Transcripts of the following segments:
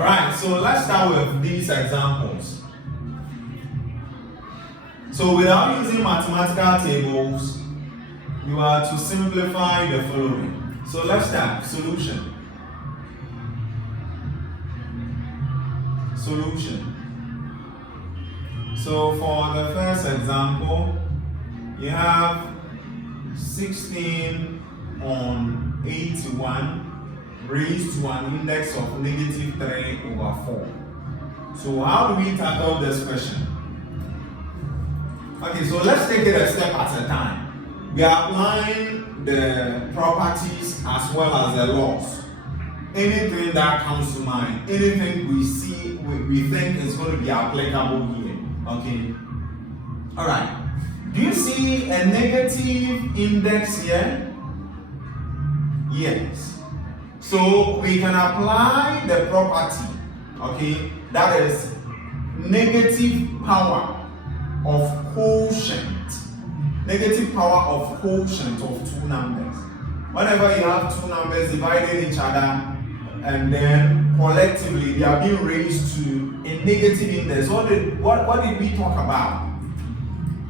Alright, so let's start with these examples. So without using mathematical tables, you are to simplify the following. So let's start. Solution. So for the first example, you have 16 on 81 raised to an index of -3/4. So how do we tackle this question? Okay, so let's take it a step at a time. We are applying the properties as well as the laws. Anything that comes to mind, anything we see, we think is going to be applicable here. Okay. All right. Do you see a negative index here? Yes. So we can apply the property, okay, that is negative power of quotient. Negative power of quotient of two numbers. Whenever you have two numbers dividing each other and then collectively they are being raised to a negative index. What did we talk about?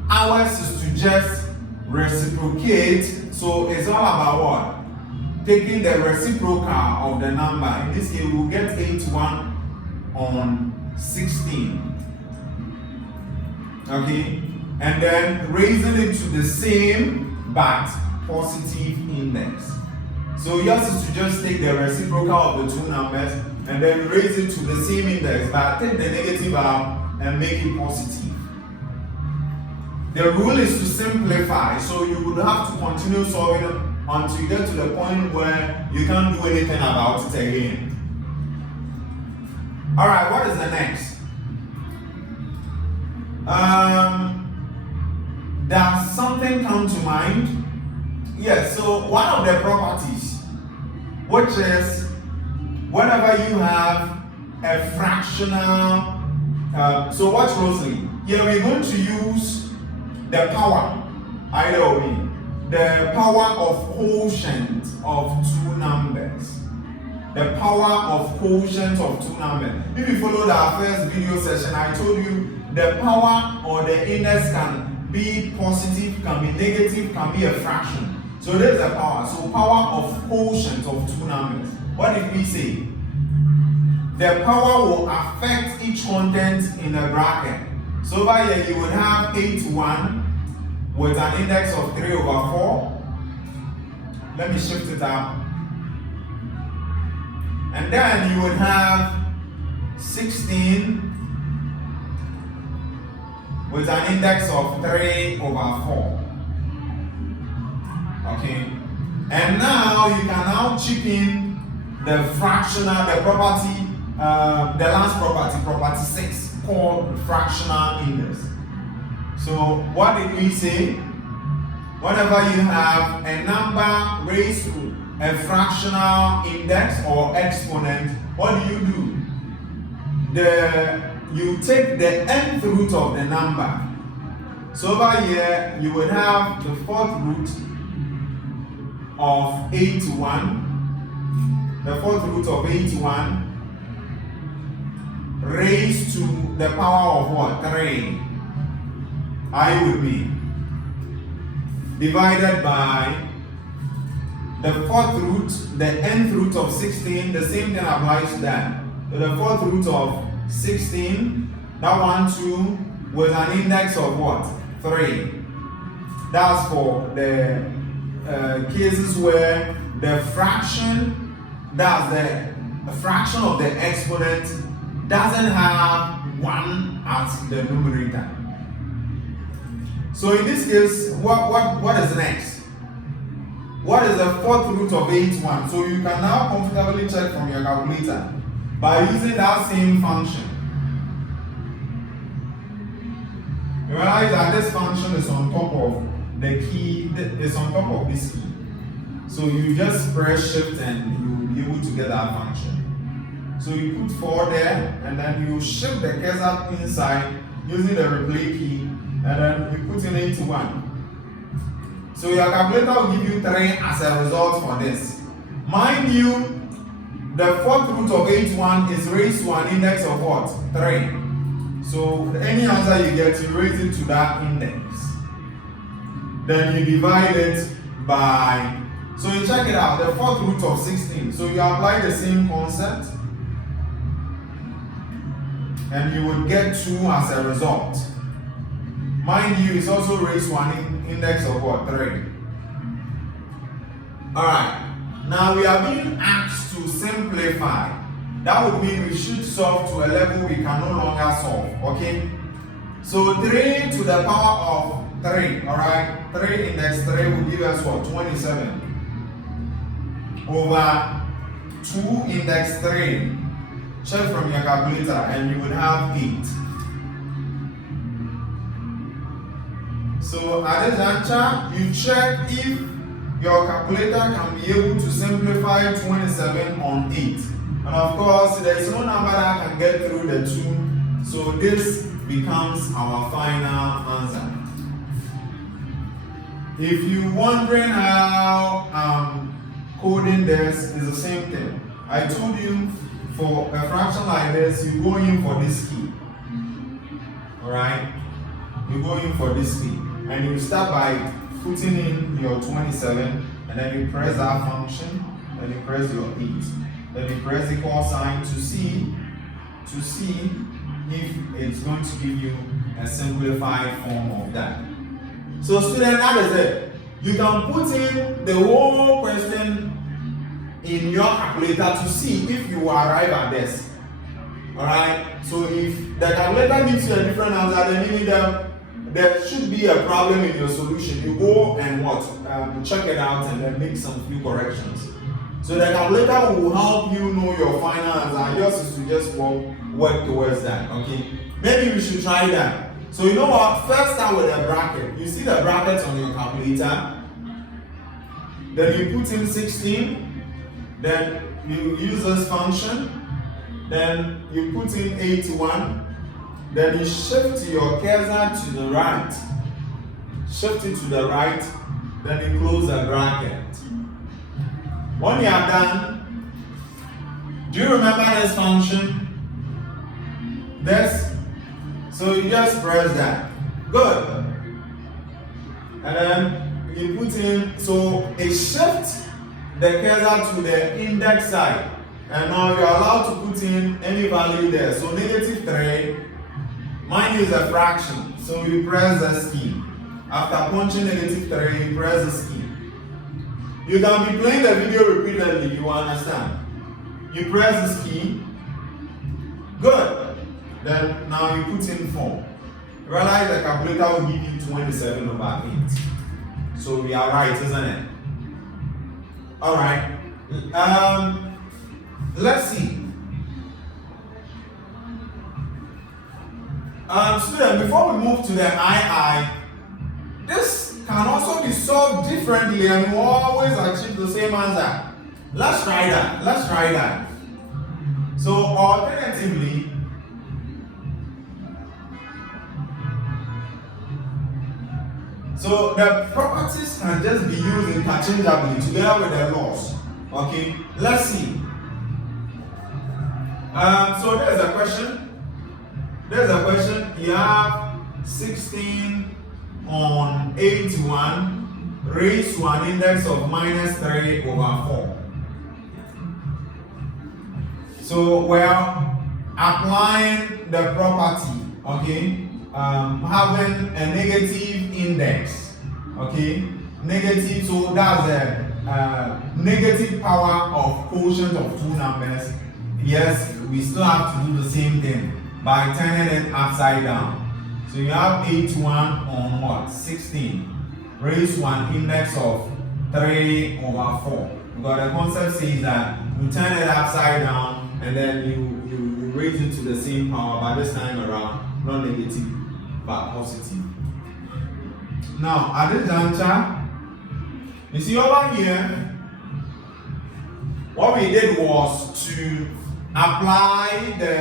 Ours is to just reciprocate. So it's all about what? Taking the reciprocal of the number. In this case, we'll get 81 on 16. Okay? And then raising it to the same but positive index. So yours is to just take the reciprocal of the two numbers and then raise it to the same index, but take the negative out and make it positive. The rule is to simplify, so you would have to continue solving it until you get to the point where you can't do anything about it again. Alright, what is the next? Does something come to mind? Yes, so one of the properties, which is whenever you have a fractional, so watch closely. Here we're going to use the power, either way, the power of quotient of two numbers. The power of quotient of two numbers. If you followed our first video session, I told you the power or the index can be positive, can be negative, can be a fraction. So there's a power. So power of quotient of two numbers. What did we say? The power will affect each content in a bracket. So over here you would have 81 with an index of 3/4. Let me shift it up. And then you would have 16 with an index of 3/4. Okay. And now you can now chip in the fractional, the property, the last property, property 6, called fractional index. So what did we say? Whenever you have a number raised to a fractional index or exponent, what do? You take the nth root of the number. So over here you would have the fourth root of 81. The fourth root of 81 raised to the power of what? 3. Are you with me? Divided by the fourth root, the nth root of 16, the same thing applies to that. So the fourth root of 16, that one too, with an index of what? 3. That's for the cases where the fraction, that's the fraction of the exponent, doesn't have 1 as the numerator. So in this case, what is next? What is the fourth root of 81? So you can now comfortably check from your calculator by using that same function. You realize that this function is on top of the key, it's on top of this key. So you just press shift and you'll be able to get that function. So you put 4 there and then you shift the cursor inside using the replay key and then you put in 81. So your calculator will give you 3 as a result for this. Mind you, the fourth root of 81 is raised to an index of what? 3. So any answer you get, you raise it to that index. Then you divide it by, so you check it out, the fourth root of 16. So you apply the same concept, and you would get 2 as a result. Mind you, it's also raised to an index of what? 3. Alright, now we are being asked to simplify. That would mean we should solve to a level we can no longer solve, okay? So 3 to the power of 3, alright? 3 index 3 will give us what? 27 over 2 index 3. Check from your calculator and you would have 8. So at this juncture, you check if your calculator can be able to simplify 27 on 8. And of course, there is no number that can get through the 2. So this becomes our final answer. If you're wondering how coding this is the same thing. I told you for a fraction like this, you go in for this key. Alright? You go in for this key. And you start by putting in your 27, and then you press that function, then you press your 8. Then you press the equal sign to see if it's going to give you a simplified form of that. So student, that is it. You can put in the whole question in your calculator to see if you arrive at this. Alright? So if the calculator gives you a different answer, then meaning there should be a problem in your solution. You go and check it out and then make some few corrections. So the calculator will help you know your final answer. Yours is to just work towards that. Okay? Maybe we should try that. So you know what? First start with a bracket. You see the brackets on your calculator. Then you put in 16. Then you use this function. Then you put in 81. Then you shift your cursor to the right. Shift it to the right. Then you close the bracket. When you are done, do you remember this function? This? So you just press that. Good. And then you put in, so it shifts the cursor to the index side. And now you're allowed to put in any value there. So -3. Mine is a fraction, so you press this key. After punching -3, you press this key. You can be playing the video repeatedly, you understand. You press this key. Good. Then now you put in 4. Realize the calculator will give you 27 over 8. So we are right, isn't it? Alright. Let's see. Student, before we move to the II, this can also be solved differently and we always achieve the same answer. Let's try that. So alternatively, so the properties can just be used interchangeably together with the laws. Okay, let's see. So there's a question. You have 16 on 81 raised to an index of -3 over 4. So we're applying the property, okay, having a negative index, okay, negative, so that's the negative power of quotient of 2 numbers. Yes, we still have to do the same thing by turning it upside down. So you have 81 on what? 16 raised to an index of 3 over 4. Because the concept says that you turn it upside down and then you raise it to the same power, but this time around, not negative, but positive. Now, at this juncture, you see over here, what we did was to apply the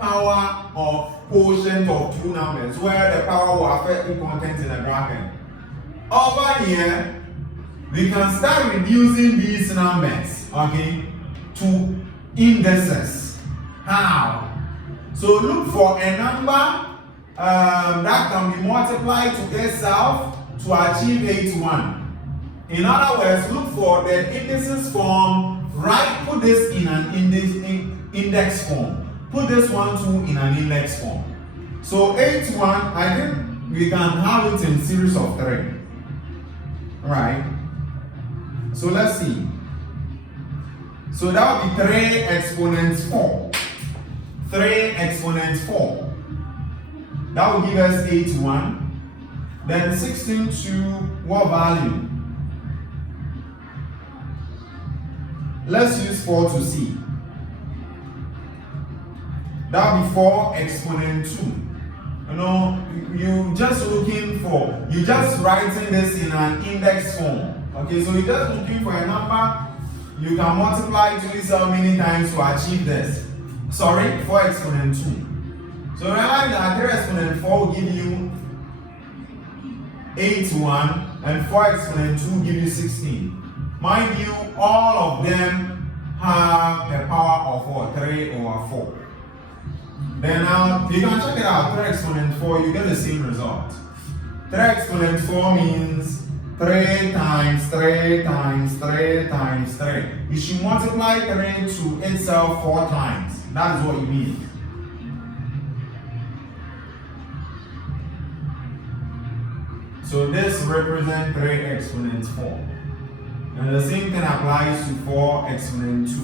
power of quotient of 2 numbers, where the power will affect the content in the bracket. Over here, we can start reducing these numbers, okay, to indices. How? So look for a number that can be multiplied to itself to achieve 81. In other words, look for the indices form, right? Put this in an index form. Put this one too in an index form. So 81, I think we can have it in series of 3. Right? So let's see. So that would be 3 exponents 4. 3 exponents 4. That will give us 81. Then 16 to what value? Let's use 4 to see. That will be 4 exponent 2. You know, you just writing this in an index form. Okay, so you're just looking for a number you can multiply to itself many times to achieve this. Sorry, 4 exponent 2. So realize that 3 exponent 4 will give you 81 and 4 exponent 2 will give you 16. Mind you, all of them have a power of what? 3 over 4. Then now, you can check it out. 3 exponent 4, you get the same result. 3 exponent 4 means 3 times 3 times 3 times 3. You should multiply 3 to itself 4 times. That is what you mean. So this represents 3 exponent 4. And the same thing applies to 4 exponent 2.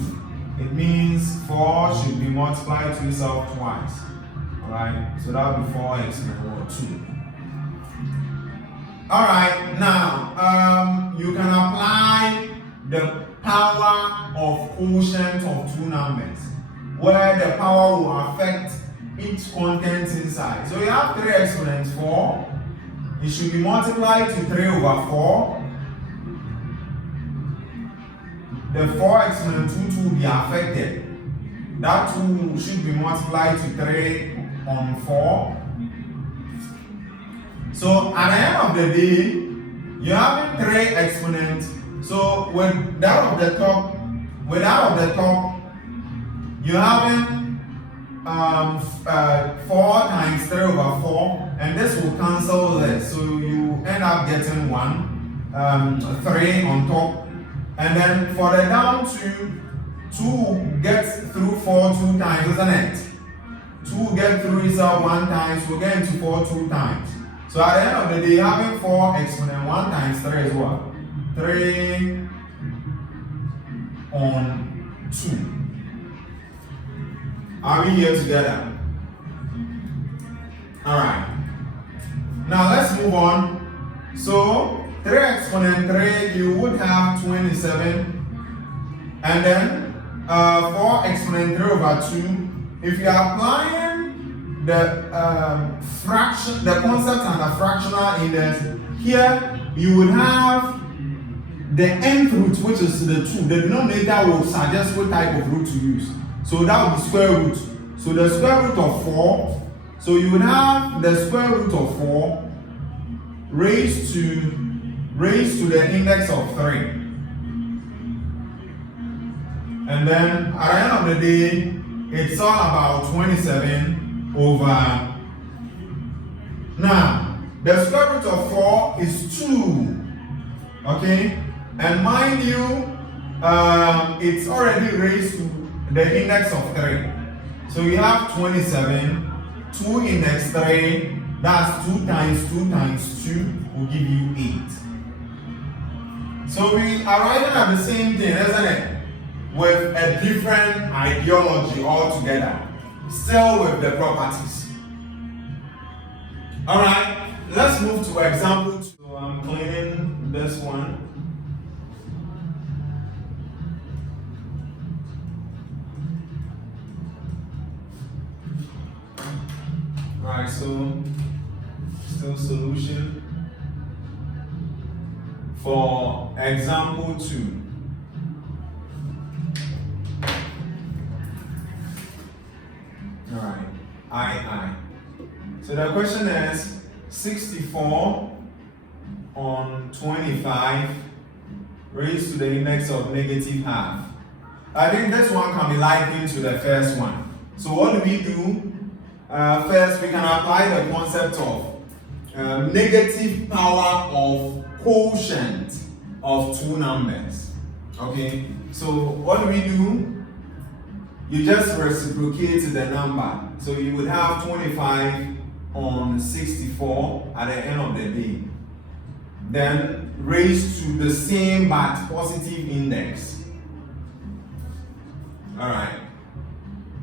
It means 4 should be multiplied to itself twice. Alright, so that would be 4 exponent 2. Alright, now you can apply the power of quotient of two numbers, where the power will affect each content inside. So you have 3 exponent 4. It should be multiplied to 3 over 4. The 4 exponent 2 will be affected. That 2 should be multiplied to 3 on 4. So at the end of the day, you have 3 exponents. So with that of the top, you have 4 times 3 over 4, and this will cancel this. So you end up getting 3 on top. And then for the down 2 gets through 4 2 times, isn't it? 2 get through itself 1 time, so we'll get into 4 2 times. So at the end of the day, having 4 exponent 1 times 3 is what? 3 on 2. Are we here together? Alright. Now let's move on. So 3 exponent 3, you would have 27. And then 4 exponent 3 over 2. If you are applying the concept and the fractional index, here you would have the nth root, which is the 2. The denominator will suggest what type of root to use. So that would be square root. So the square root of 4. So you would have the square root of 4 raised to the index of 3. And then at the end of the day, it's all about 27 over. Now, the square root of 4 is 2. Okay? And mind you, it's already raised to the index of 3. So we have 27, 2 index 3, that's 2 times 2 times 2 will give you 8. So we are arriving at the same thing, isn't it? With a different ideology altogether, still with the properties. Alright, let's move to example 2. So I'm cleaning this one. Alright, so still solution for example 2. Alright, I. So the question is 64 on 25 raised to the index of -half. I think this one can be likened to the first one. So what do? First, we can apply the concept of negative power of quotient of two numbers. Okay, so what do? You just reciprocate the number. So you would have 25 on 64 at the end of the day. Then raised to the same but positive index. Alright.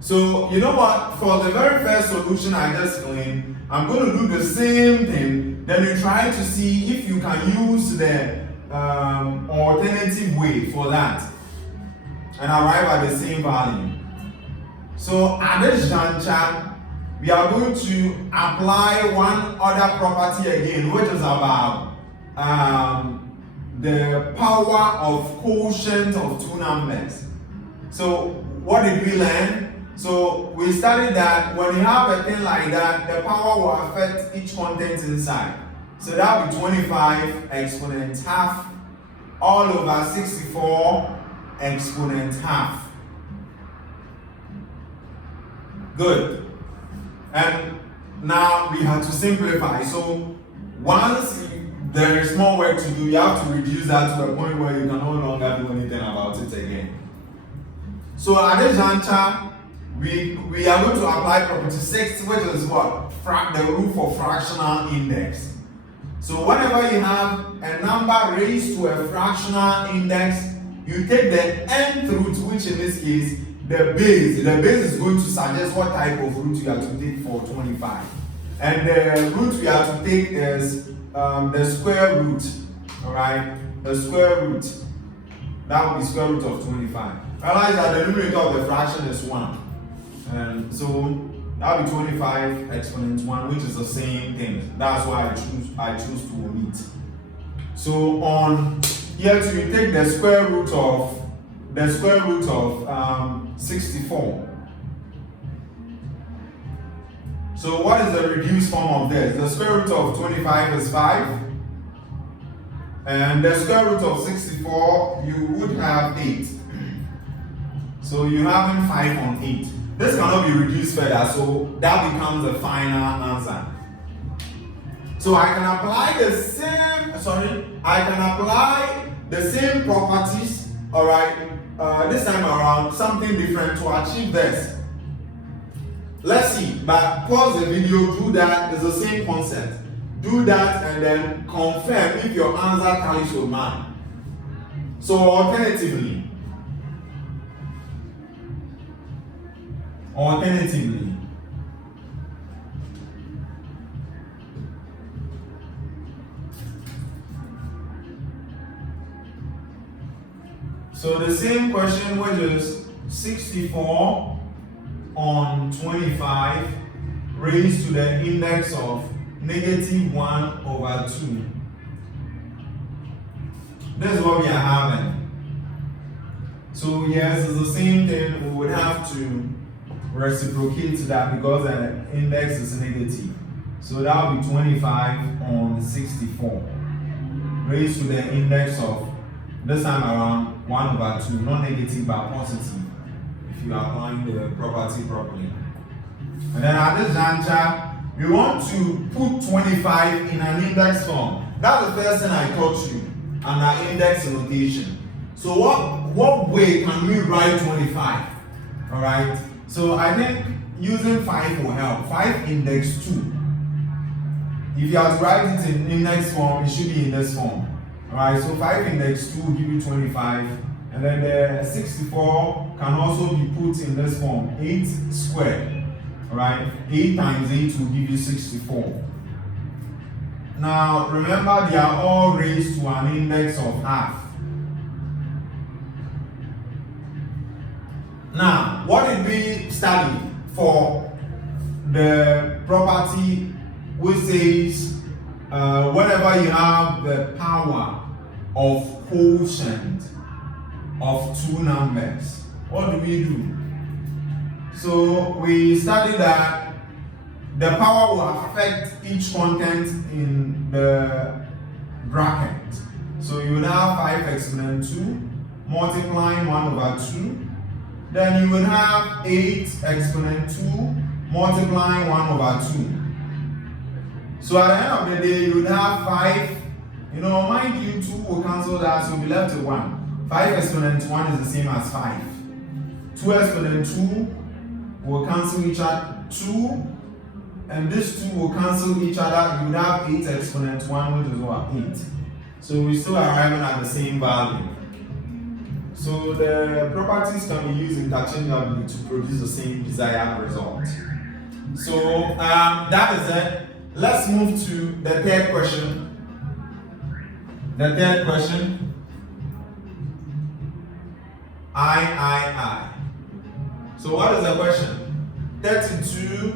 So you know what? For the very first solution I just claimed, I'm going to do the same thing. Then you try to see if you can use the alternative way for that and arrive at the same value. So at this juncture, we are going to apply one other property again, which is about the power of quotient of two numbers. So what did we learn? So we studied that when you have a thing like that, the power will affect each content inside. So that will be 25 exponent half all over 64 exponent half. Good. And now we have to simplify. So once there is more work to do, you have to reduce that to a point where you can no longer do anything about it again. So at this juncture, we are going to apply property 6, which is what? The rule for fractional index. So whenever you have a number raised to a fractional index, you take the nth root, which in this case, the base. The base is going to suggest what type of root you have to take for 25. And the root we have to take is the square root. Alright? The square root. That will be square root of 25. Realize that the numerator of the fraction is 1. And so that will be 25 exponent 1, which is the same thing. That's why I choose to omit. So on here too, you take the square root of 64. So what is the reduced form of this? The square root of 25 is 5. And the square root of 64, you would have 8. So you having 5 on 8. This cannot be reduced further, so that becomes the final answer. So I can apply the same properties, alright, this time around, something different to achieve this. Let's see, but pause the video, do that, it's the same concept. Do that and then confirm if your answer tallies with mine. So alternatively, so the same question, which is 64 on 25 raised to the index of negative 1 over 2. This is what we are having. So yes, it's the same thing. We would have to reciprocate that because the index is negative. So that would be 25 on 64 raised to the index of, this time around, 1 over 2, not negative but positive if you are applying the property properly. And then at this juncture, we want to put 25 in an index form. That's the first thing I taught you under index notation. So what way can we write 25? Alright? So I think using 5 will help. 5 index 2. If you have to write it in index form, it should be in this form. Alright, so 5 index 2 will give you 25. And then the 64 can also be put in this form. 8 squared. Alright, 8 times 8 will give you 64. Now remember, they are all raised to an index of half. Now, what did we study for the property which says whenever you have the power of quotient of two numbers? What do? So we studied that the power will affect each content in the bracket. So you will have 5 exponent 2 multiplying 1 over 2 then you would have 8 exponent 2 multiplying 1 over 2. So at the end of the day, you would have 5. You know, mind you, 2 will cancel that, so you'll be left with 1. 5 exponent 1 is the same as 5. 2 exponent 2 will cancel each other, 2, and this 2 will cancel each other. You would have 8 exponent 1, which is what? 8. So we're still arriving at the same value. So the properties can be used interchangeably to produce the same desired result. So that is it. Let's move to the third question. The third question. I. So what is the question? 32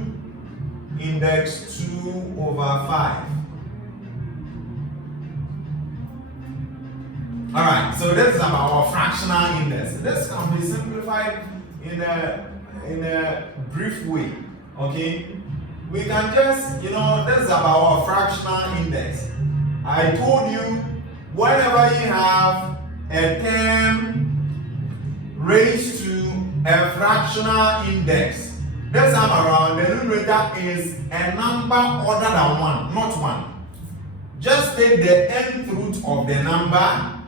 index 2 over 5. Alright, so this is about our fractional index. This can be simplified in a brief way. Okay? We can just, this is about our fractional index. I told you, whenever you have a term raised to a fractional index, this time around the numerator is a number other than 1, not 1. Just take the nth root of the number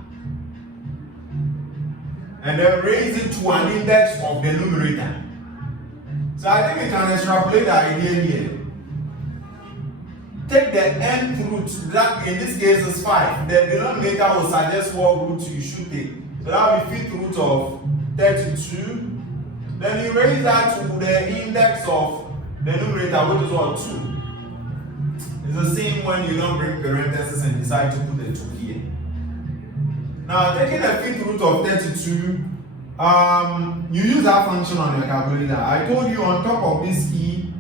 and then raise it to an index of the numerator. So I think we can extrapolate the idea here. Take the nth root, that in this case is 5. The denominator will suggest what root you should take. So that will be 5th root of 32. Then you raise that to the index of the numerator, which is what? 2. It's the same when you don't bring parentheses and decide to put the 2 here. Now, taking the 5th root of 32, you use that function on your calculator. I told you on top of this key,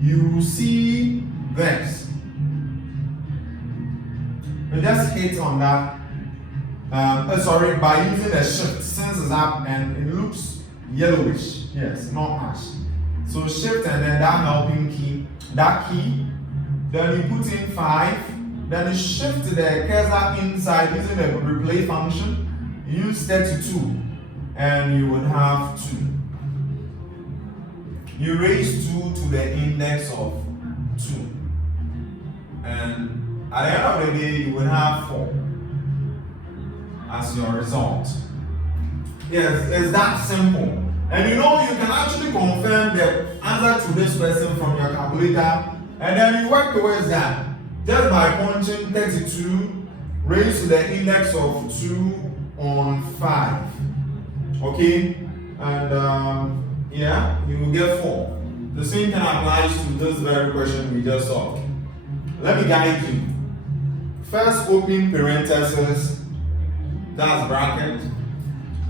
you see this. You just hit on that. By using a shift, since it's up and it looks yellowish. Yes, not ash. So shift and then that helping key, then you put in 5, then you shift the cursor inside using the replay function. You use 32 and you would have 2. You raise 2 to the index of 2. And at the end of the day, you would have 4 as your result. Yes, it's that simple. And you can actually confirm the answer to this question from your calculator, and then you work towards that just by punching 32 raised to the index of 2 on 5. Okay? And you will get 4. The same thing applies to this very question we just solved. Let me guide you. First, open parentheses, that's bracket.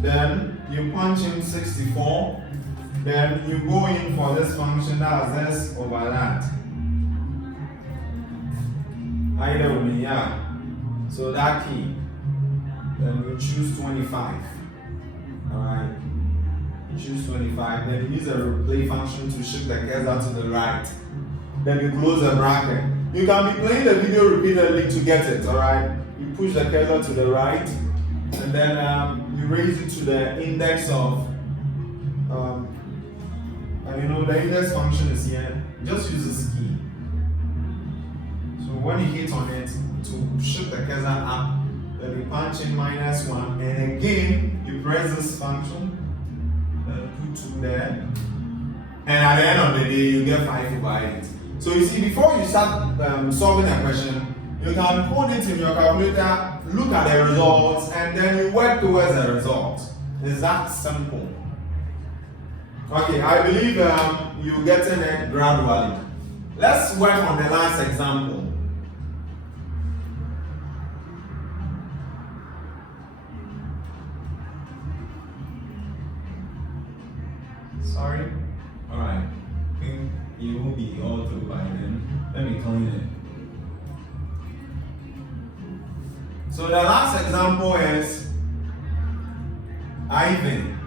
Then you punch in 64. Then you go in for this function, that's this over that. Either way, yeah. So that key. Then you choose 25. Alright. You choose 25. Then you use a replay function to shift the cursor to the right. Then you close the bracket. You can be playing the video repeatedly to get it, alright? You push the cursor to the right, and then you raise it to the index of, the index function is here. Just use this key. So when you hit on it, to shift the cursor up, then you punch in -1, and again, you press this function, then put 2 there, and at the end of the day, you get 5 over 8. So you see, before you start solving a question, you can put it in your calculator, look at the results, and then you work towards the result. It's that simple. Okay, I believe you're getting it gradually. Let's work on the last example. Sorry? Alright. I think you will be all through by then. Let me clean it. So the last example is Ivan.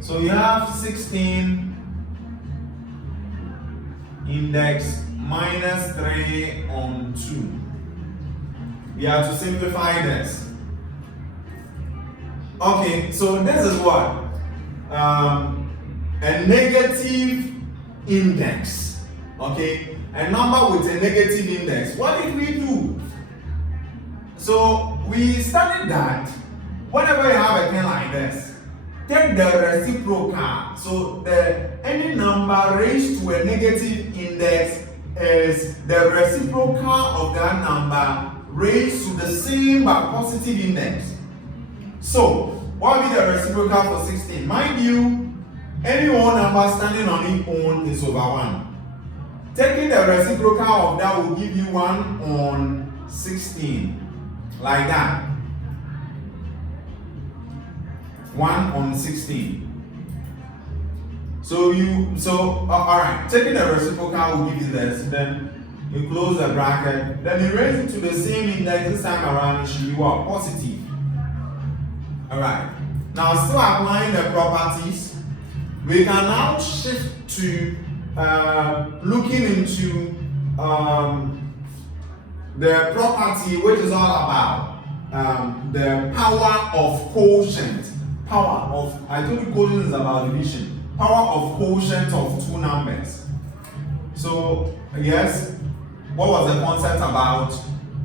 So you have 16 index -3 on 2. We have to simplify this. Okay, so this is what? a negative index. Okay, a number with a negative index. What did we do? So we studied that whenever you have a thing like this, take the reciprocal. So any number raised to a negative index is the reciprocal of that number raised to the same but positive index. So what will be the reciprocal for 16? Mind you, any whole number standing on its own is over 1. Taking the reciprocal of that will give you 1 on 16. Like that. 1 on 16. So alright, taking the reciprocal will give you this, then you close the bracket, then you raise it to the same index. This time around it should be what? Positive. Alright, now still applying the properties, we can now shift to looking into the property which is all about the power of quotient. I told you quotient is about division. Power of quotient of two numbers. So yes, what was the concept about?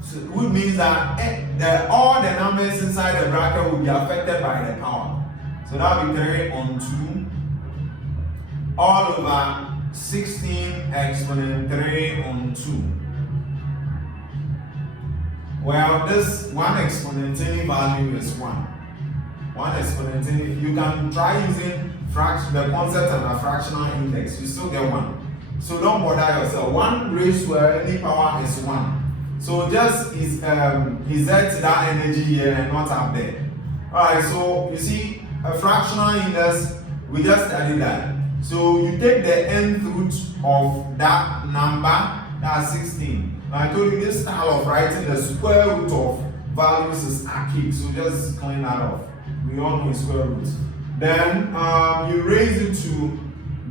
So, which means that all the numbers inside the bracket will be affected by the power. So that will be 3 on 2 all over 16 exponent 3 on 2. Well, this one exponential value is 1. One exponential, you can try using the concept and a fractional index, you still get 1. So don't bother yourself. 1 raised to any power is 1. So just exert that energy here and not up there. Alright, so you see a fractional index, we just studied that. So you take the nth root of that number, that's 16. Now I told you this style of writing the square root of values is archaic, so just clean that off. We all know square root. Then you raise it to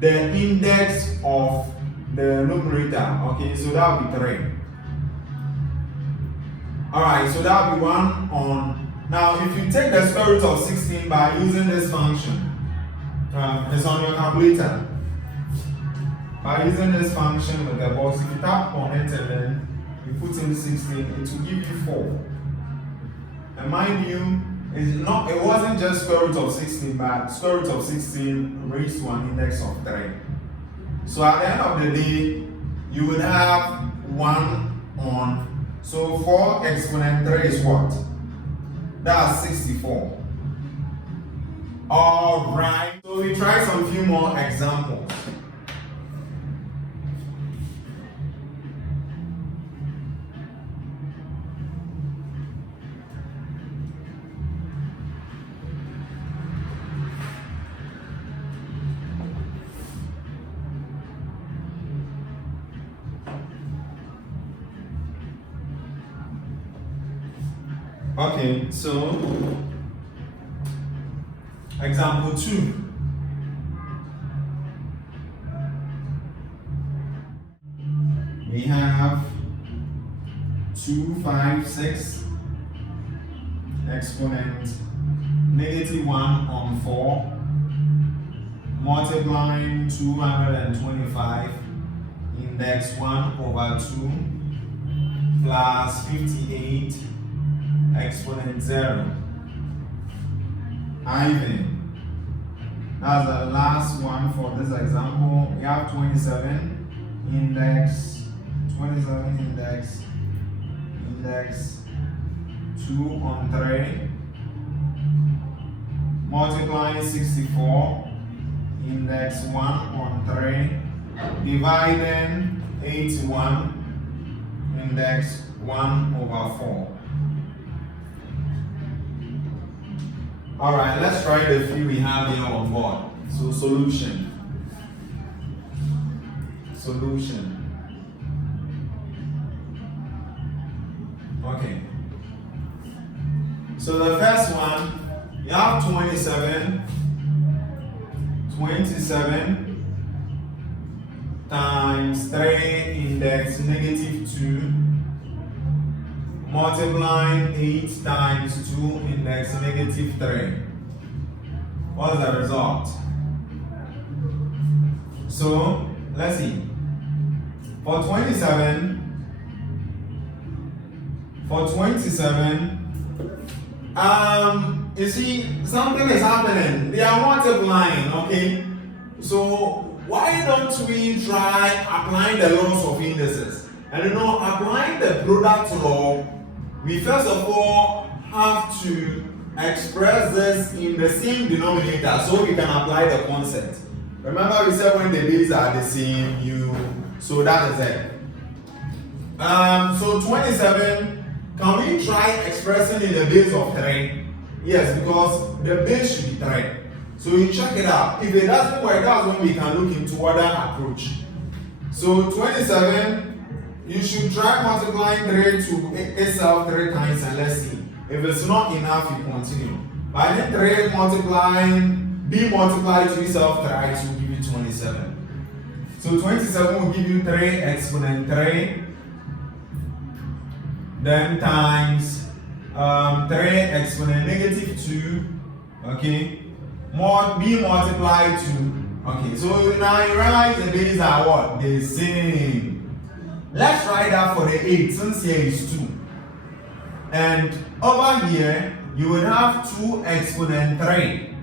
the index of the numerator. Okay, so that will be 3. Alright, so that will be 1 on. Now, if you take the square root of 16 by using this function, it's on your calculator. By using this function with the box, if you tap on it and then you put in 16, it will give you 4. And mind you, it wasn't just square root of 16, but square root of 16 raised to an index of 3. So at the end of the day, you would have 1 on. So 4 exponent 3 is what? That's 64. Alright, so we try some few more examples. Okay, so example 2. We have 256 exponent -1 on 4 multiplying 225 index 1 over 2 plus 58 exponent 0. Even. That's the last one for this example. We have 27 index 2 on 3 multiplying 64 index 1 on 3 dividing 81 index 1 over 4. Alright, let's try the few we have here on board. So solution. Okay. So the first one, you have 27 times 3 index -2 multiplying 8 times 2 index -3 What's the result? So let's see. For 27, you see, something is happening. They are multiplying, okay? So why don't we try applying the laws of indices? And you know, applying the product law, we first of all have to express this in the same denominator so we can apply the concept. Remember we said when the bases are the same, so that is it. So 27, can we try expressing in the base of 3? Yes, because the base should be 3. So you check it out. If it doesn't work, that's when we can look into other approach. So 27, you should try multiplying 3 to itself 3 times and let's see. If it's not enough, you continue. By then 3 multiplying, b multiplied to itself thrice will give you 27. So 27 will give you 3 exponent 3. Then times 3 exponent negative 2. Okay. More b multiplied to. Okay. So now you realize the bases are what? The same. Let's write that for the 8 since here is 2. And over here, you will have 2 exponent 3.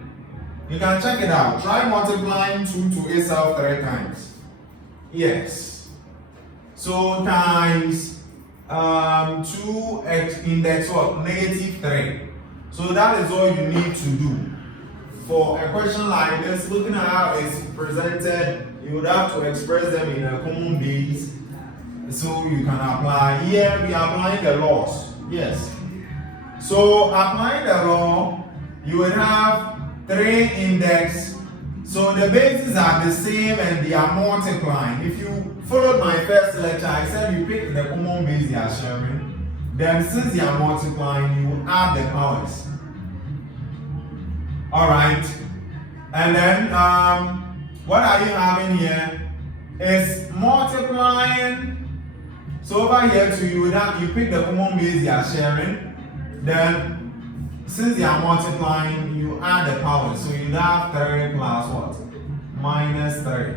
You can check it out. Try multiplying 2 to itself 3 times. Yes. So times 2x index what? Negative 3. So that is all you need to do. For a question like this, looking at how it's presented, you would have to express them in a common base. So you can apply. Here we are applying the laws. Yes. So applying the law, you will have 3 index. So the bases are the same and they are multiplying. If you followed my first lecture, I said you pick the common base they are sharing. Then since they are multiplying, you add the powers. Alright. And then what are you having here? Is multiplying. So over here too, you pick the common base they are sharing. Then since they are multiplying, you add the power. So you have 3 plus what? Minus 3.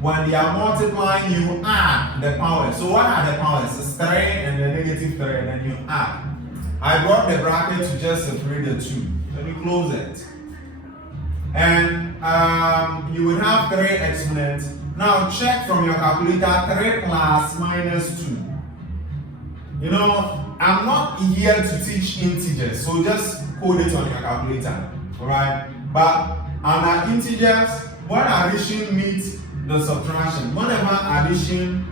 When they are multiplying, you add the power. So what are the powers? It's 3 and the negative 3, and then you add. I brought the bracket to just separate the 2. Let me close it. And you will have 3 exponents. Now check from your calculator 3 plus minus 2. You know, I'm not here to teach integers, so just code it on your calculator. Alright? But under integers, when addition meets the subtraction, whenever addition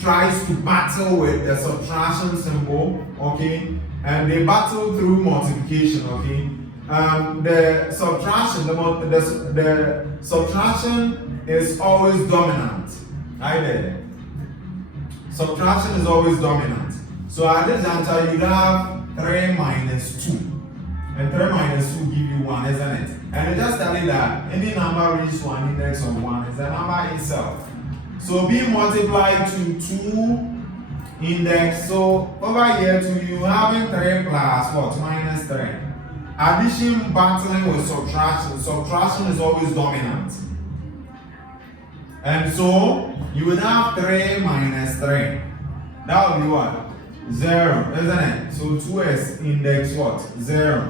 tries to battle with the subtraction symbol, okay, and they battle through multiplication, okay, the subtraction is always dominant. Right there. Subtraction is always dominant. So at this juncture, you have 3 minus 2. And 3 minus 2 give you 1, isn't it? And it just telling that any number reaches to an index of 1 is the number itself. So b multiplied to 2 index. So over here to you having 3 plus what? Minus 3. Addition battling with subtraction. Subtraction is always dominant. And so you would have 3 minus 3. That would be what? 0, isn't it? So 2s index what? 0.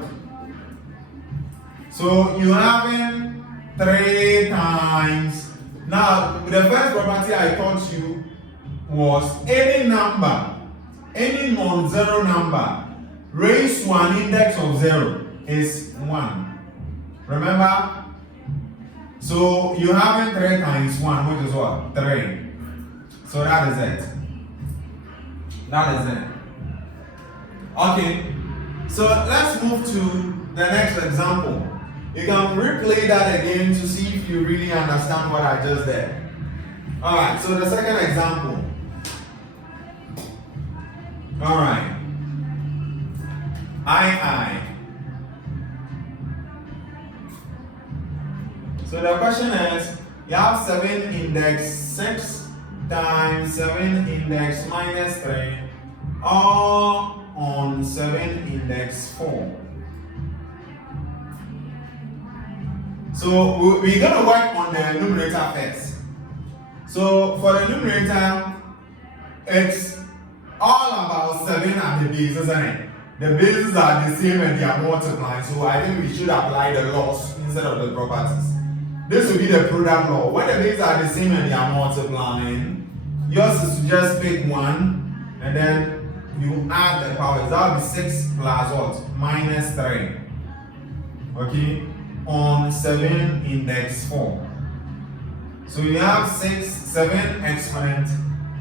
So you having 3 times. Now the first property I taught you was any number, any non-zero number raised to an index of 0 is 1. Remember? So you having 3 times 1, which is what? 3. So that is it. That is it. Okay. So let's move to the next example. You can replay that again to see if you really understand what I just did. Alright, so the second example. Alright. I. So the question is, you have 7 index 6 times 7 index minus 3, all on 7 index 4. So we're going to work on the numerator first. So for the numerator, it's all about 7 and the base, isn't it? The bases are the same and they are multiplying. So I think we should apply the laws instead of the properties. This will be the product law. When the bases are the same and they are multiplying, yours is to just pick one and then you add the powers. That will be 6 plus what? Minus 3. Okay? On 7 index 4. So you have 7 exponent.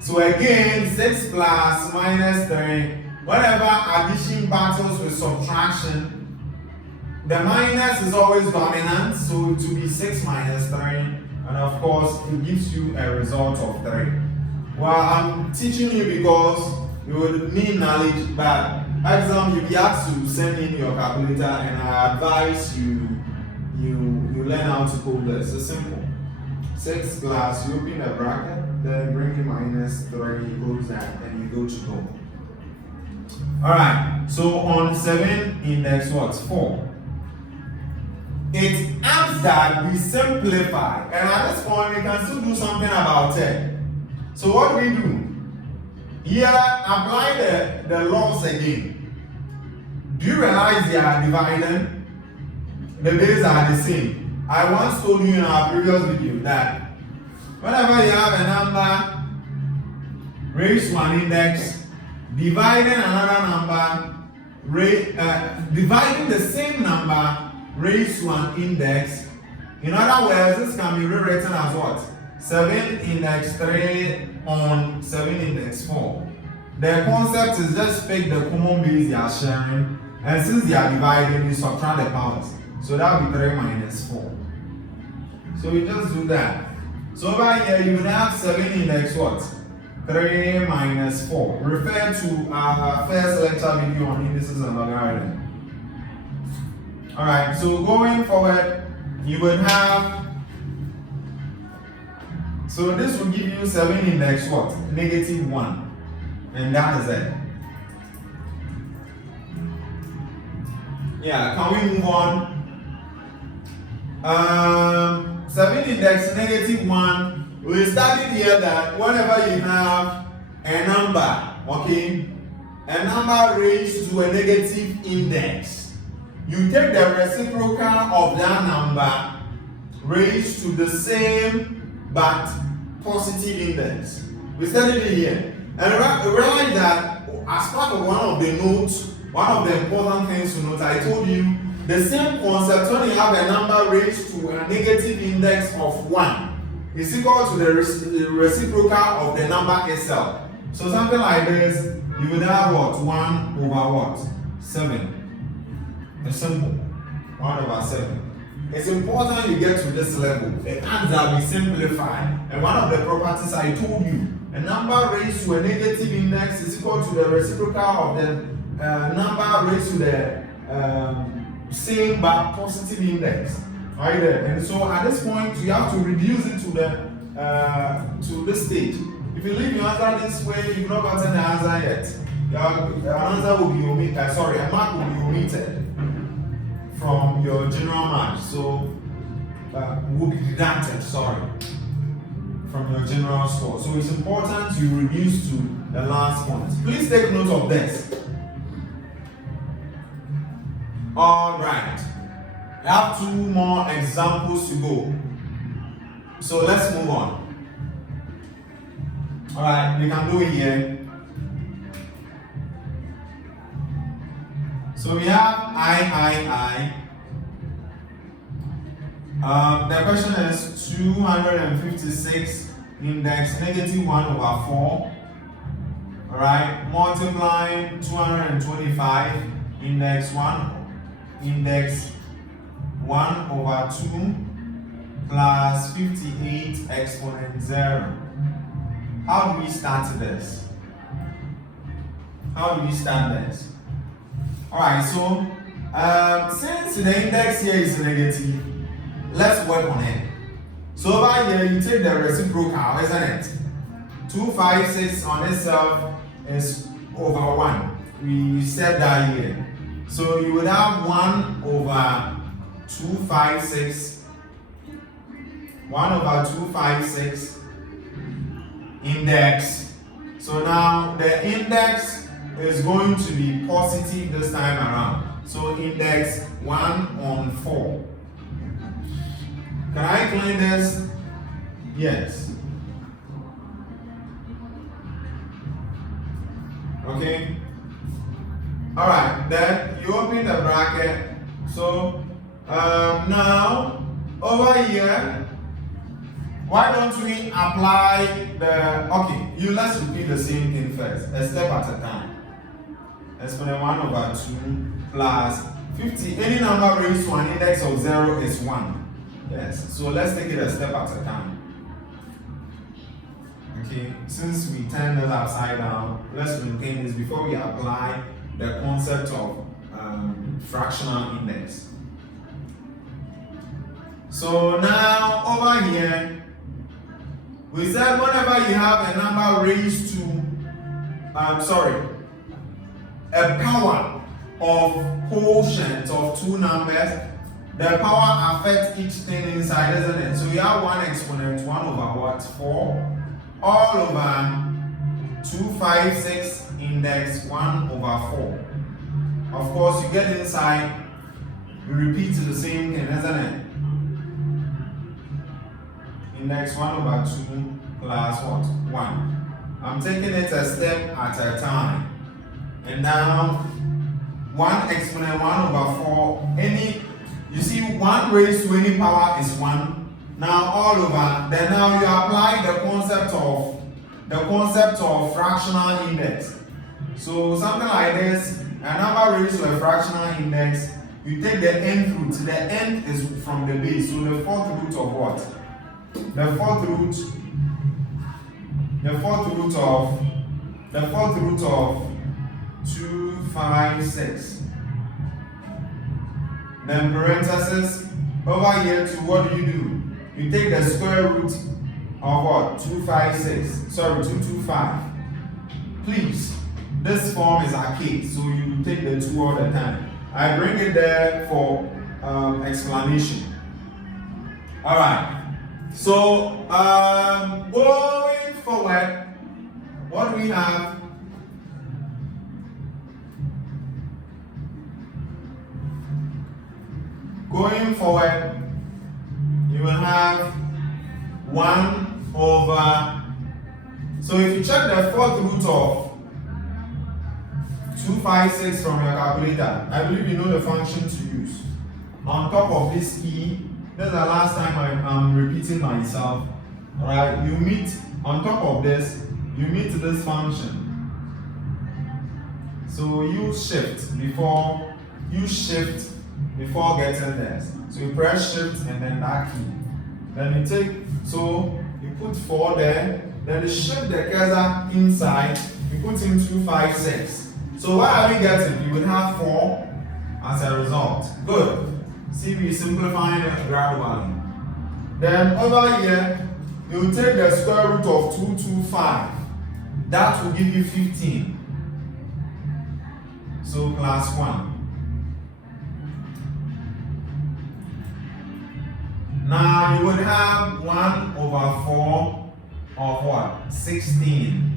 So again, 6 plus minus 3. Whenever addition battles with subtraction, the minus is always dominant. So it will be 6 minus 3. And of course, it gives you a result of 3. Well, I'm teaching you because it would need knowledge, but exam you'll be asked to send in your calculator, and I advise you learn how to code this. It's simple. 6 plus, you open a bracket, then bring in minus 3, close that, and you go to go. Alright, so on 7 index what? 4. It adds that we simplify, and at this point we can still do something about it. So what do we do? Here, apply the laws again. Do you realize they are dividing? The bases are the same. I once told you in our previous video that whenever you have a number raised to an index, dividing another number, dividing the same number raised to an index, in other words, this can be rewritten as what? 7 index 3 on 7 index 4. The concept is just pick the common base they are sharing, and since they are dividing, you subtract the powers. So that will be 3 minus 4. So we just do that. So over here you will have 7 index what? 3 minus 4. Refer to our first lecture video on indices and logarithms. Alright, so going forward, you would have, so this will give you 7 index what? Negative 1. And that is it. Yeah, can we move on? 7 index negative 1. We studied here that whenever you have a number, okay, a number raised to a negative index, you take the reciprocal of that number raised to the same but positive index. We studied it here. And realize that as part of one of the notes, one of the important things to note, I told you the same concept when you have a number raised to a negative index of 1 is equal to the reciprocal of the number itself. So something like this, you would have what? 1 over what? 7. It's simple. 1 over 7. It's important you get to this level. It adds that we simplify. And one of the properties I told you, a number raised to a negative index is equal to the reciprocal of the number raised to the same but positive index. Right there. And so at this point, you have to reduce it to this stage. If you leave your answer this way, you've not gotten the answer yet. Your answer will be omitted. A mark will be omitted from your general mark. So will be deducted. From your general score. So it's important you reduce to the last point. Please take note of this. Alright. I have 2 more examples to go. So let's move on. Alright, we can do it here. So we have I. The question is 256 index negative 1 over 4. Alright, multiplying 225 index 1 over 2 plus 58 exponent 0. How do we start this? Alright, so since the index here is negative, let's work on it. So over here, you take the reciprocal, isn't it? 256 on itself is over 1. We said that here. So you would have 1 over 256 1/256 index. So now the index is going to be positive this time around. So index 1/4. Can I clean this? Yes. Okay. All right. Then you open the bracket. So now over here, why don't we apply the, okay, let's repeat the same thing first, a step at a time. Exponent 1/2 plus 50. Any number raised to an index of 0 is 1. Yes, so let's take it a step at a time. Okay, since we turn it upside down, let's maintain this before we apply the concept of fractional index. So now over here, we said whenever you have a number raised to, a power of quotient of two numbers, the power affects each thing inside, isn't it? So you have one exponent, 1/4, all over 256 index 1/4. Of course, you get inside, you repeat the same thing, isn't it? Index 1/2 plus what? 1. I'm taking it a step at a time. And now, 1 exponent 1/4, you see 1 raised to any power is 1. Now all over, then now you apply the concept of fractional index. So something like this, a number raised to a fractional index, you take the nth root. The nth is from the base, so the fourth root of what? The fourth root of 256. Then parenthesis over here to what do? You take the square root of what? 225. Please, this form is archaic, so you take the 2 all the time. I bring it there for explanation. All right. So going forward, what do we have? Going forward, you will have 1/. So if you check the fourth root of 256 from your calculator, I believe you know the function to use. On top of this E, this is the last time I'm repeating myself. Alright, you meet on top of this, you meet this function. So you shift before getting there. So you press shift and then that key. Then you you put 4 there, then you shift the cursor inside, you put in 256. So what are we getting? You will have 4 as a result. Good. See, we simplifying it gradually. Then over here, you take the square root of 225. That will give you 15. So plus 1. Now you would have 1/4 of what? 16.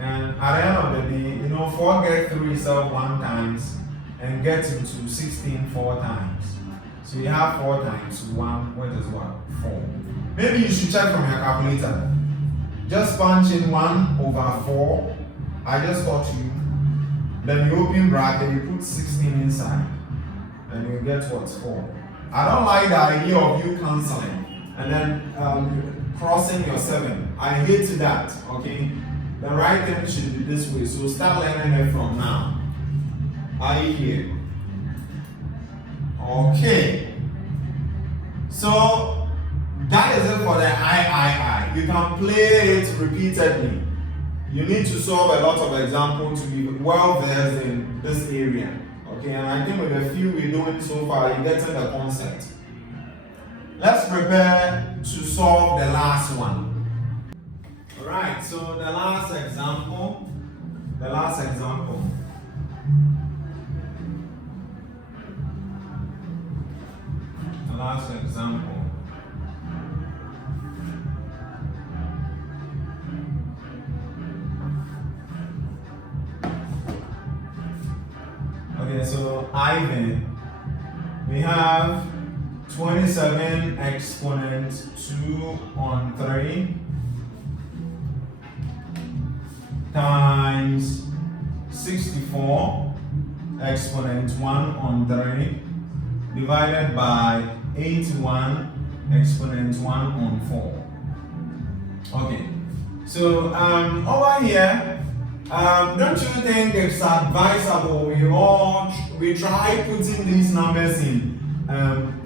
And at the end of the day, 4 get through itself 1 times and get into 16 4 times. So you have 4 times 1, what is what? 4. Maybe you should check from your calculator. Just punch in 1/4. I just taught you. Then you open bracket, you put 16 inside. And you get what? 4. I don't like the idea of you cancelling and then crossing your 7. I hate that, okay? The right thing should be this way. So start learning it from now. Are you here? Okay. So that is it for the I. You can play it repeatedly. You need to solve a lot of examples to be well versed in this area. Okay, and I think with the few we're doing so far, you're getting the concept. Let's prepare to solve the last one. Alright, so the last example. Okay, so Ivan, we have 27 exponent 2 on 3 times 64 exponent 1 on 3 divided by 81 exponent 1 on 4. Okay, so over here, don't you think it's advisable we try putting these numbers in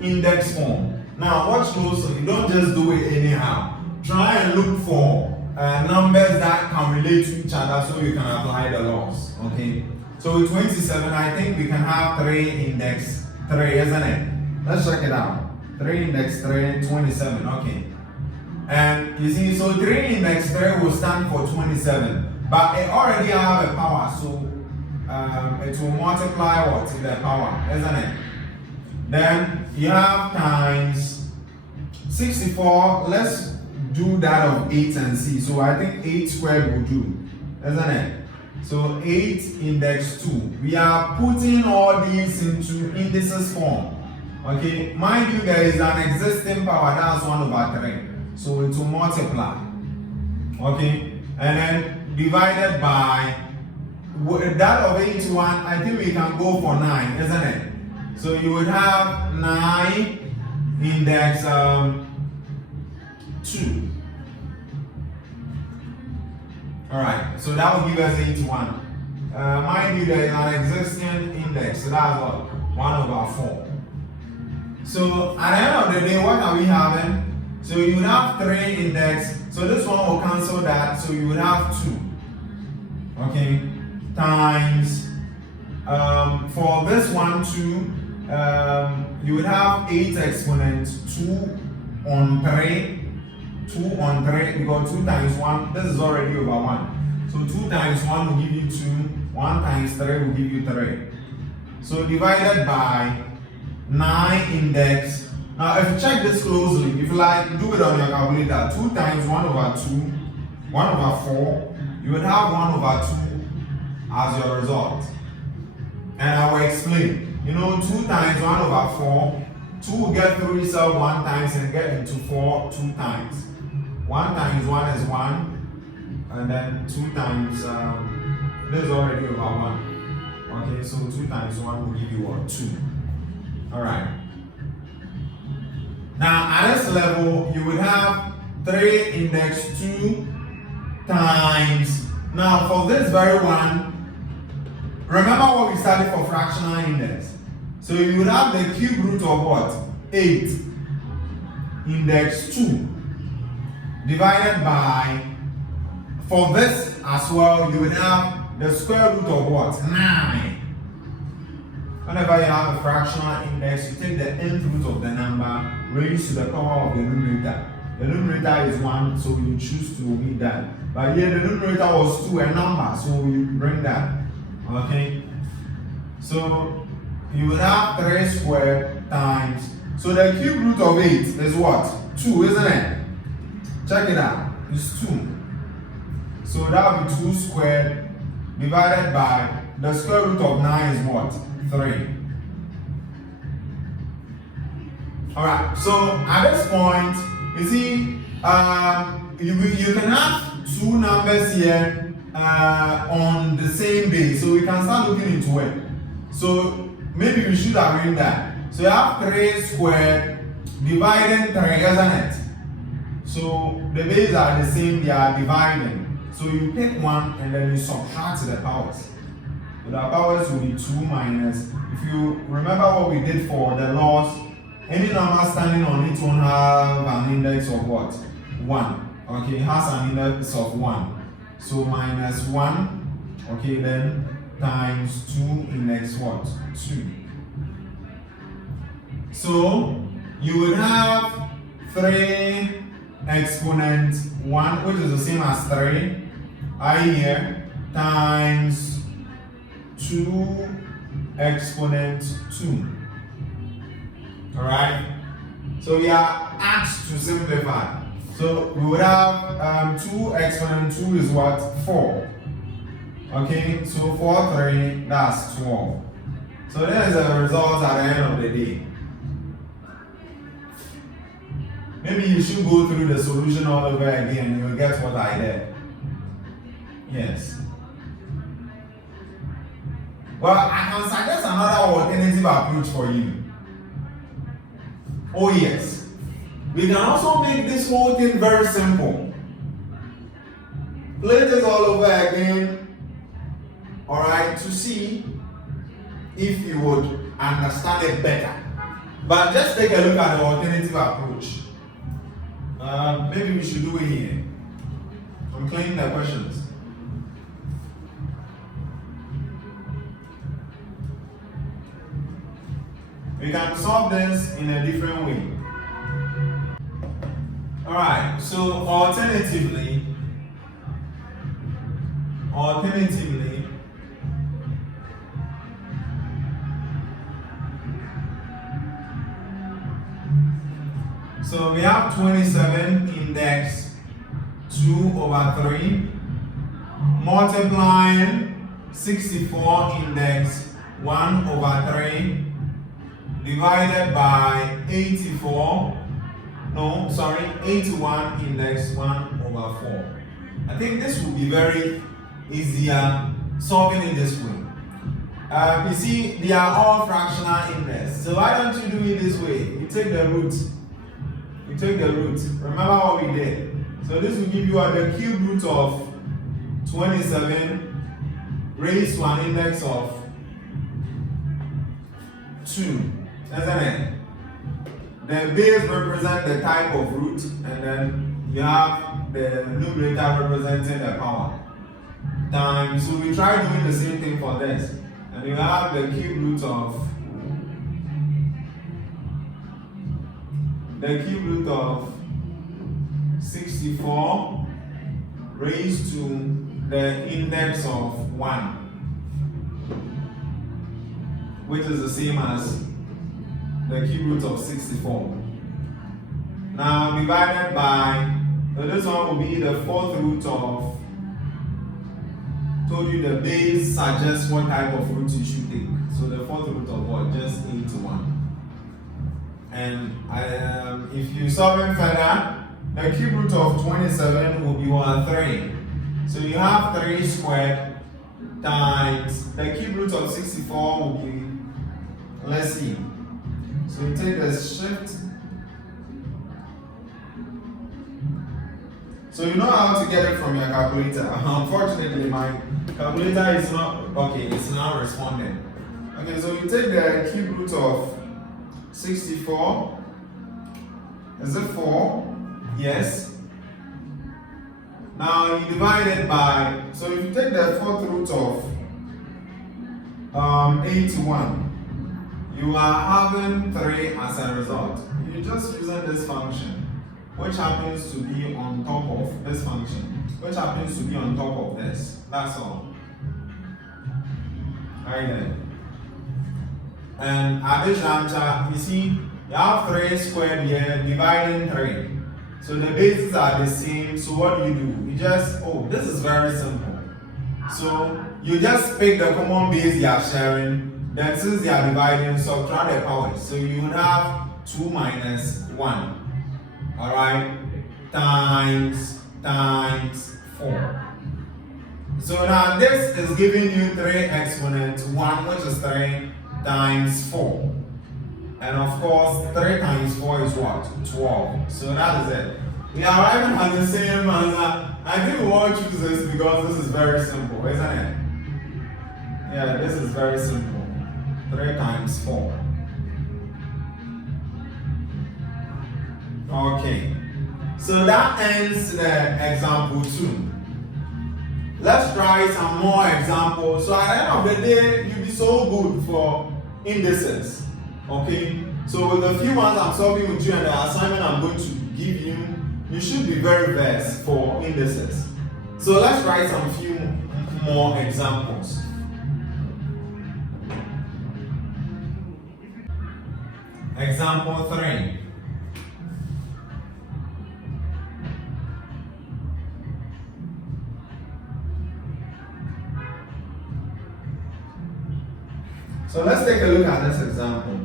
index form? Now watch closely, don't just do it anyhow. Try and look for numbers that can relate to each other so you can apply the laws. Okay, so with 27, I think we can have 3 index 3, isn't it? Let's check it out. 3 index 3, 27. Okay, and you see, so 3 index 3 will stand for 27, but it already have a power, so it will multiply what to the power, isn't it? Then you have times 64. Let's do that of 8 and see. So I think 8 squared will do, isn't it? So 8 index 2. We are putting all these into indices form. Okay, mind you, there is an existing power, that's 1 over 3. So it will multiply. Okay, and then divided by that of 81, I think we can go for 9, isn't it? So you would have 9 index 2. Alright, so that will give us 81. Mind you, there is an existing index, so that's what? 1 over 4. So at the end of the day, what are we having? So you would have 3 index, so this one will cancel that, so you would have 2. Okay, times, for this one 2, you would have 8 exponent 2 on 3. 2 on 3, because 2 times 1, this is already over 1. So 2 times 1 will give you 2, 1 times 3 will give you 3. So divided by 9 index. Now if you check this closely, if you like, do it on your calculator. 2 times 1 over 2, 1 over 4, you would have 1 over 2 as your result. And I will explain. You know, 2 times 1 over 4, 2 will get through itself 1 times and get into 4 2 times. 1 times 1 is 1, and then 2 times, this is already over 1. Okay, so 2 times 1 will give you what? 2. Alright. Now, at this level, you would have 3 index 2 times. Now, for this very one, remember what we studied for fractional index. So you would have the cube root of what? 8 index 2 divided by, for this as well, you would have the square root of what? 9. Whenever you have a fractional index, you take the nth root of the number raised to the power of the numerator. The numerator is 1, so you choose to omit that. But here the numerator was 2, a number, so you bring that. Okay? So you would have 3 squared times. So the cube root of 8 is what? 2, isn't it? Check it out. It's 2. So that would be 2 squared divided by the square root of 9 is what? 3. Alright, so at this point, you see, you can have 2 numbers here on the same base. So we can start looking into it. So maybe we should arrange that. So you have 3 squared dividing 3, isn't it? So the bases are the same, they are dividing. So you pick one and then you subtract the powers. So the powers will be 2 minus. If you remember what we did for the laws, any number standing on it will have an index of what? 1. Okay, it has an index of 1. So minus 1, okay, then times 2 index what? 2. So you would have 3 exponent 1, which is the same as 3, I here, times 2 exponent 2. Alright? So we are asked to simplify. So we would have 2 exponent 2 is what? 4. Okay, so 4, 3, that's 12. So there's a result at the end of the day. Maybe you should go through the solution all over again. You'll get what I did. Yes. Well, I can suggest another alternative approach for you. Oh yes. We can also make this whole thing very simple. Play this all over again. Alright, to see if you would understand it better. But just take a look at the alternative approach. Maybe we should do it here. I'm cleaning the questions. We can solve this in a different way. Alright, so alternatively, so we have 27 index 2/3 multiplying 64 index 1/3 divided by 81 index 1/4. I think this will be very easier solving it this way. You see, they are all fractional index. So why don't you do it this way? You take the root. Remember what we did. So this will give you the cube root of 27 raised to an index of 2. Isn't it? The base represents the type of root, and then you have the numerator representing the power. Times. So we try doing the same thing for this. And you have the cube root of 64 raised to the index of 1, which is the same as the cube root of 64. Now divided by, so this one will be the 4th root of, told you the base suggests what type of root you should take. So the 4th root of what? Just 81. And if you solve it further, the cube root of 27 will be 3. So you have 3 squared times the cube root of 64 will be, let's see. So you take the shift. So you know how to get it from your calculator. Unfortunately, my calculator is not, okay, it's not responding. Okay, so you take the cube root of 64. Is it 4? Yes. Now you divide it by, so if you take the 4th root of 81, you are having 3 as a result. You're just using this function, which happens to be on top of this function, which happens to be on top of this. That's all. Right there. And at this juncture, you see, you have 3 squared here, dividing 3. So the bases are the same. So what do? You just, this is very simple. So you just pick the common base you are sharing. Then since they are dividing, subtract the powers. So you would have 2 minus 1. Alright? Times 4. So now this is giving you 3 exponents, 1 which is 3 times 4. And of course 3 times 4 is what? 12. So that is it. We are arriving at the same answer. I think we won't choose this because this is very simple, isn't it? Yeah, this is very simple. 3 times 4. Okay. So that ends the example 2. Let's try some more examples. So at the end of the day, you'll be so good for indices. Okay? So with the few ones I'm solving with you and the assignment I'm going to give you, you should be very versed for indices. So let's write some few more examples. Example 3. So let's take a look at this example.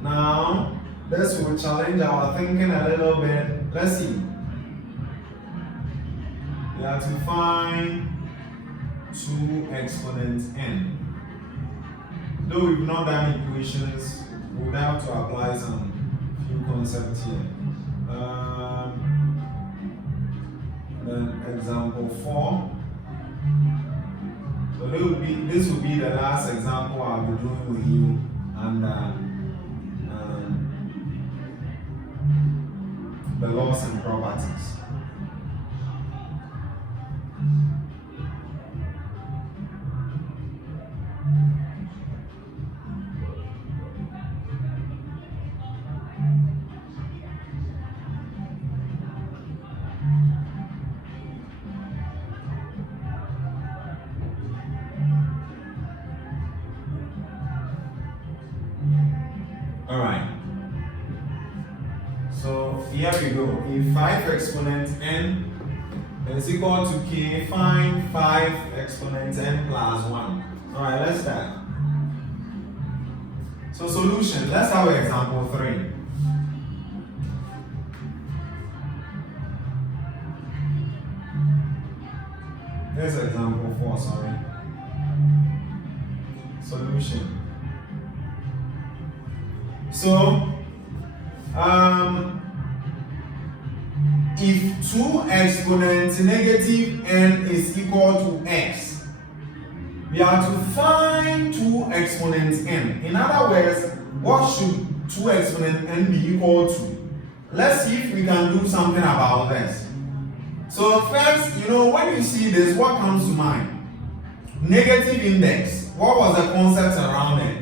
Now, this will challenge our thinking a little bit. Let's see. We have to find 2 exponents n. Though we've not done equations, we would have to apply some few concepts here. Then example 4. So this will be the last example I'll be doing with you, and the laws and properties. Alright, so here we go. If 5 exponents n is equal to k, find 5 exponents n plus 1. Alright, let's start. So solution, let's have example 3. Here's example 4, sorry. Solution. So, if 2 exponents negative n is equal to x, we have to find 2 exponents n. In other words, what should 2 exponents n be equal to? Let's see if we can do something about this. So first, when you see this, what comes to mind? Negative index. What was the concept around it?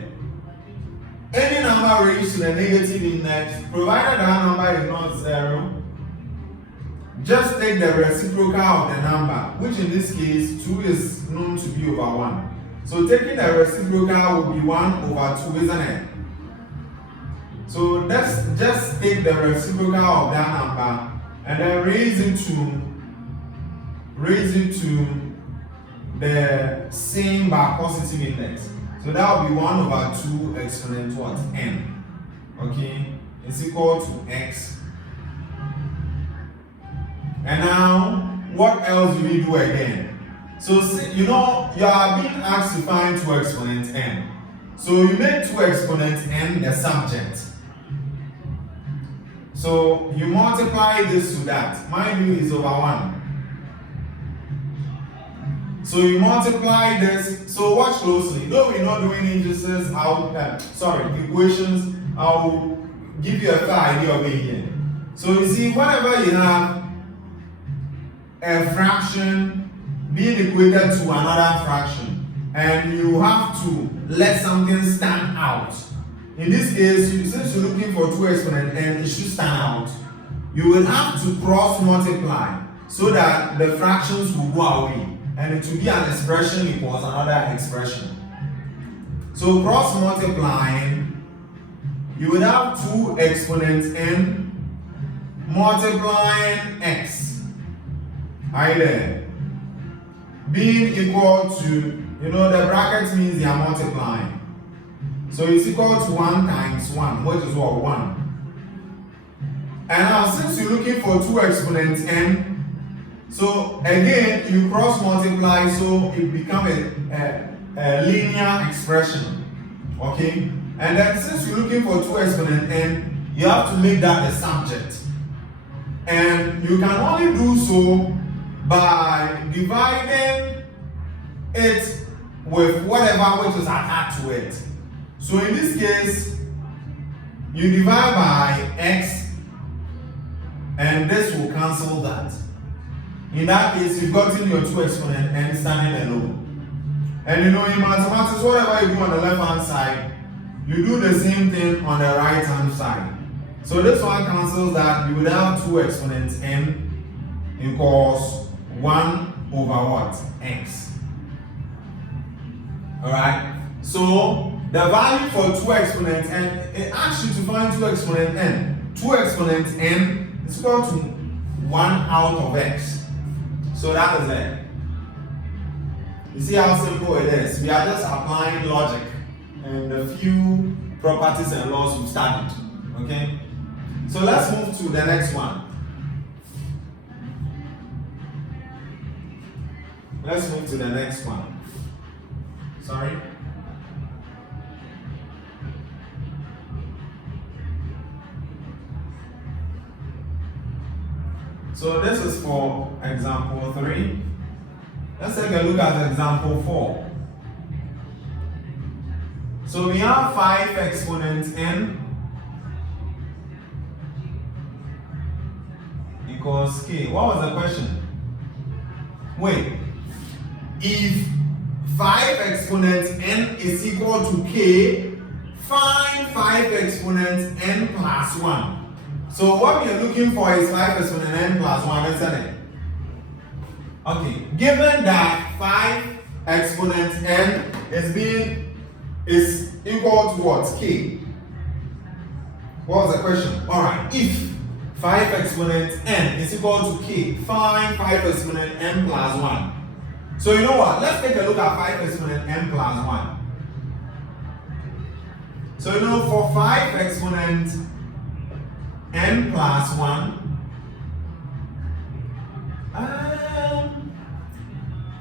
Any number raised to the negative index, provided that number is not 0, just take the reciprocal of the number, which in this case 2 is known to be over 1. So taking the reciprocal will be 1 over 2, isn't it? So let's just take the reciprocal of that number and then raise it to the same by positive index. So that will be 1 over 2 exponent what? N. Okay? It's equal to x. And now, what else do we do again? So, you are being asked to find 2 exponents n. So you make 2 exponents n the subject. So you multiply this to that. Mind you, is over 1. So you multiply this. So watch closely. Though we're not doing indices, equations, I'll give you a fair idea of it here. So you see, whenever you have a fraction being equated to another fraction, and you have to let something stand out. In this case, since you're looking for 2 exponents and it should stand out, you will have to cross multiply so that the fractions will go away. And it will be an expression equals another expression. So cross multiplying, you will have 2 exponents n multiplying x. Are you there? Being equal to, the bracket means they are multiplying. So it's equal to 1 times 1, which is what? 1. And now since you're looking for 2 exponents n, so again, you cross multiply, so it becomes a linear expression. Okay? And then since you're looking for 2 exponents n, you have to make that the subject. And you can only do so by dividing it with whatever which is attached to it. So in this case, you divide by x, and this will cancel that. In that case, you've gotten your 2 exponent n standing alone. And in mathematics, whatever you do on the left hand side, you do the same thing on the right hand side. So this one cancels that. You would have 2 exponents n equals 1 over what? X. Alright? So the value for 2 exponents n, it asks you to find 2 exponents n. 2 exponents n is equal to 1 out of x. So that is it. You see how simple it is? We are just applying logic and a few properties and laws we've studied. Okay? So let's move to the next one. Let's move to the next one. Sorry. So this is for example 3. Let's take a look at example 4. So we have 5 exponents n equals k. What was the question? Wait. If 5 exponents n is equal to k, find 5 exponents n plus 1. So what we are looking for is 5 exponent n plus 1, isn't it? Okay, given that 5 exponent n is equal to what? K. What was the question? Alright, if 5 exponent n is equal to k, find 5 exponent n plus 1. So you know what? Let's take a look at 5 exponent n plus 1. So you know, for 5 exponent n plus 1,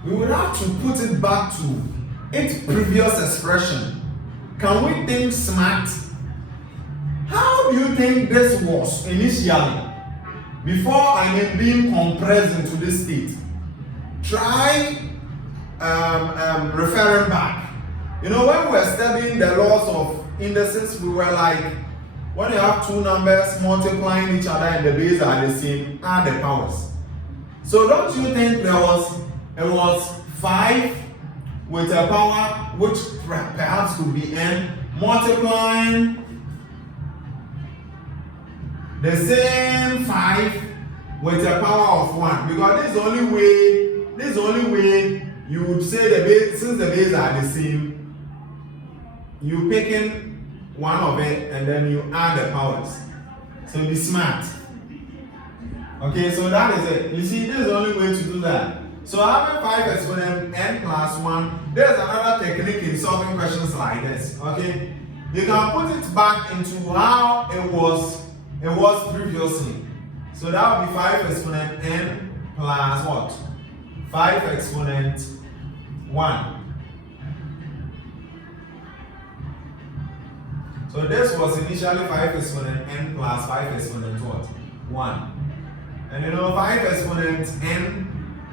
we would have to put it back to its previous expression. Can we think smart? How do you think this was initially? Before being compressed into this state. Try referring back. You know, when we were studying the laws of indices, we were like, when you have two numbers multiplying each other and the base are the same, add the powers. So don't you think it was 5 with a power which perhaps could be n multiplying the same 5 with a power of 1? Because this is the only way you would say the base, since the bases are the same, you picking one of it and then you add the powers. So be smart. Okay, so that is it. You see, this is the only way to do that. So having 5 exponent n plus 1, there's another technique in solving questions like this. Okay, you can put it back into how it was previously. So that would be 5 exponent n plus what? 5 exponent 1. So this was initially 5 exponent n plus 5 exponent what? 1. And you know 5 exponent n,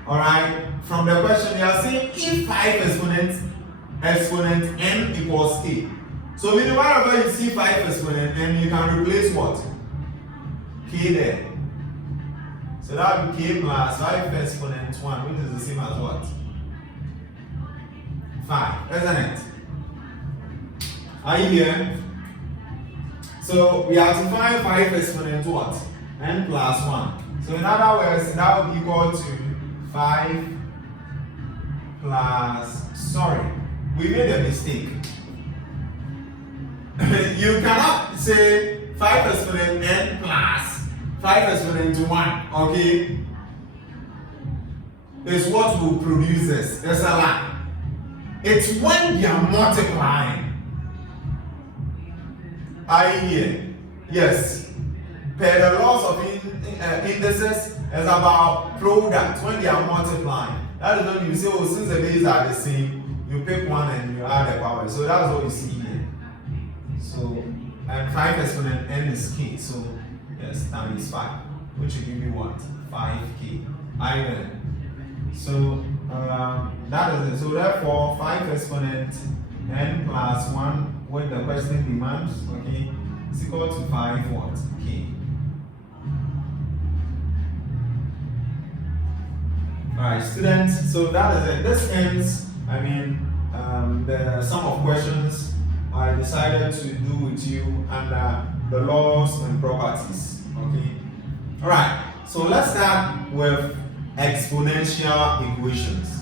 alright, from the question you are saying if 5 exponent n equals k. So meaning wherever you see 5 exponent n, you can replace what? K there. So that would be k plus 5 exponent 1, which is the same as what? 5, isn't it? Are you here? So we have to find 5 exponent what? N plus 1. So in other words, that would be equal to 5 plus, sorry, we made a mistake. You cannot say 5 exponent n plus 5 exponent 1, okay? Is what will produce this. There's a lie. It's when they are multiplying. Are you here? Yes. Per the laws of indices, is about products when they are multiplying. That is when you say, oh, since the bases are the same, you pick one and you add the power. So that's what you see here. So, and 5 exponent n is k. So, yes, times 5, which will give you what? 5k. Are you there? So, that is it. So, therefore, 5 exponent n plus 1, what the question demands, okay, is equal to 5 what? K. Alright, students, so that is it. This ends, the sum of questions I decided to do with you under the laws and properties, okay? Alright, so let's start with exponential equations.